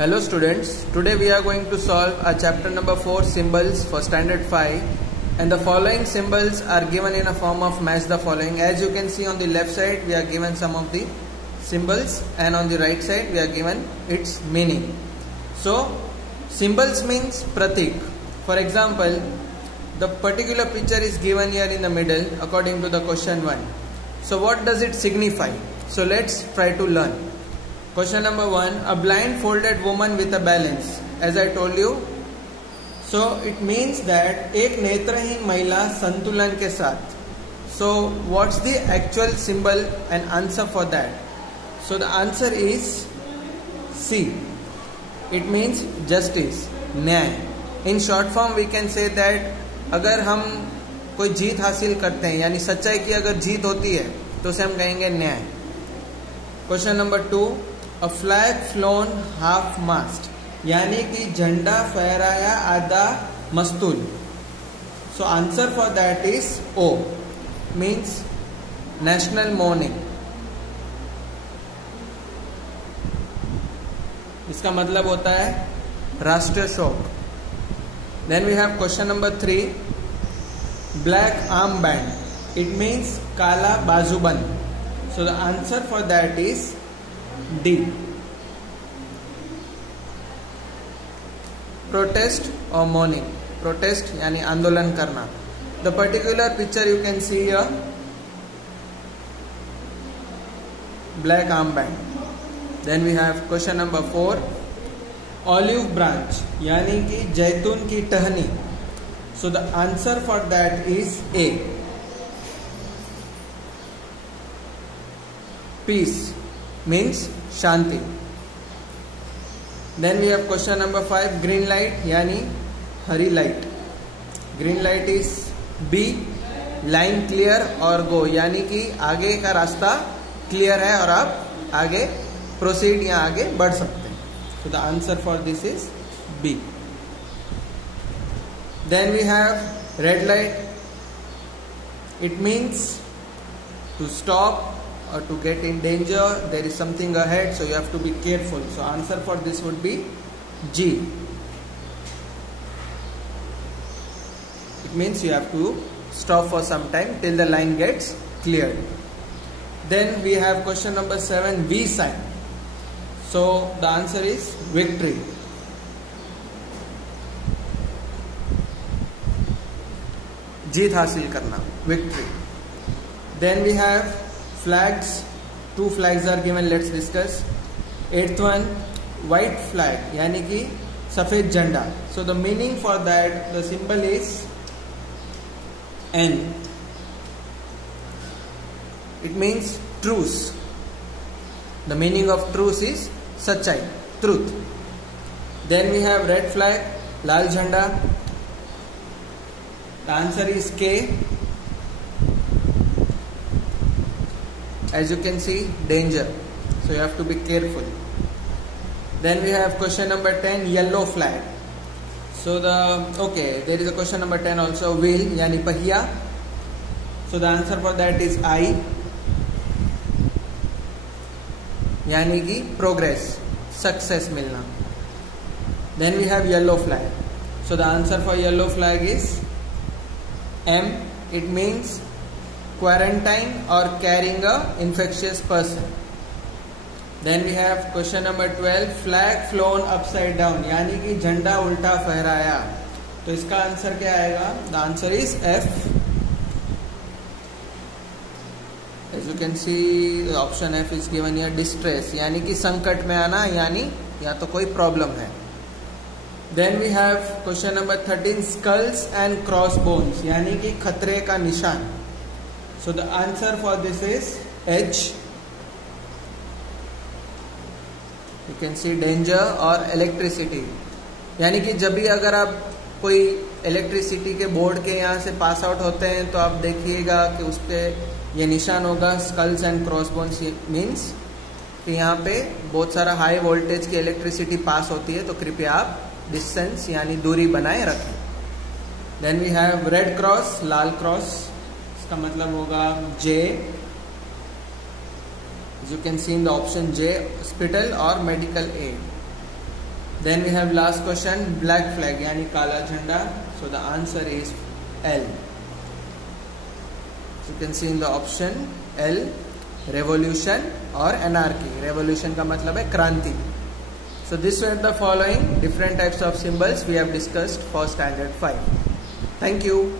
Hello students, today we are going to solve a chapter number 4 symbols for standard 5, and the following symbols are given in a form of match the following. As you can see on the left side we are given some of the symbols and on the right side we are given its meaning. So symbols means pratik. For example, the particular picture is given here in the middle according to the question 1. So what does it signify? So let's try to learn. Question number 1, a blindfolded woman with a balance. As I told you, so it means that एक नेत्रहीन महिला संतुलन के साथ. So what's the actual symbol and answer for that? So the answer is C. It means justice, न्याय. In short form we can say that अगर हम कोई जीत हासिल करते हैं यानी सच्चाई की अगर जीत होती है तो उसे हम कहेंगे न्याय. Question number 2, a flag flown half mast यानी कि झंडा फहराया आधा मस्तूल. So answer for that is O, means national mourning. इसका मतलब होता है राष्ट्रीय शोक. Then we have question number 3, black armband. It means काला बाजूबंद. So the answer for that is D. Protest or mourning. Protest यानी आंदोलन करना. The particular picture you can see here, black armband. Then we have question number 4, olive branch यानी कि जैतून की टहनी. So the answer for that is A. Peace means shanti. Then we have question number 5, green light यानी हरी light. Green light is B, line clear और go यानी कि आगे का रास्ता क्लियर है और आप आगे प्रोसीड या आगे बढ़ सकते हैं. So the answer for this is B. Then we have red light. It means to stop or to get in danger. There is something ahead, so you have to be careful. So answer for this would be G. It means you have to stop for some time till the line gets cleared. Then we have question number 7, V sign. So the answer is victory. जीत हासिल करना, victory. Then we have flags. 2 flags are given. Let's discuss. 8th one, white flag यानी कि सफेद झंडा. So the meaning for that, the symbol is N. It means truth. The meaning of truth is सच्चाई, truth. Then we have red flag, लाल झंडा. The answer is K. As you can see, danger. So you have to be careful. Then we have question number 10, yellow flag. So there is a question number 10 also, wheel yani पहिया. So the answer for that is I, यानी कि progress, success मिलना. Then we have yellow flag. So the answer for yellow flag is M. It means quarantine or carrying a infectious person. Then we have question number 12, flag flown upside down यानी कि झंडा उल्टा फहराया. तो इसका answer क्या आएगा? The answer is F. As you can see, the option F is given here, distress यानी कि संकट में आना यानी या तो कोई प्रॉब्लम है. Then we have question number 13, skulls and crossbones यानी कि खतरे का निशान. So the answer for this is H. You can see danger or electricity. यानी कि जब भी अगर आप कोई इलेक्ट्रिसिटी के बोर्ड के यहाँ से पास आउट होते हैं तो आप देखिएगा कि उस पर ये निशान होगा स्कल्स एंड क्रॉसबोन्स. मीन्स कि यहाँ पे बहुत सारा हाई वोल्टेज की इलेक्ट्रिसिटी पास होती है, तो कृपया आप डिस्टेंस यानी दूरी बनाए रखें. Then we have red cross, लाल क्रॉस. इसका मतलब होगा J. As you can see in the option J, hospital or medical aid. Then we have last question, black flag यानी काला झंडा. So the answer is L. You can see in the option L, revolution or anarchy. Revolution का मतलब है क्रांति. So this were the following different types of symbols we have discussed for standard 5. Thank you.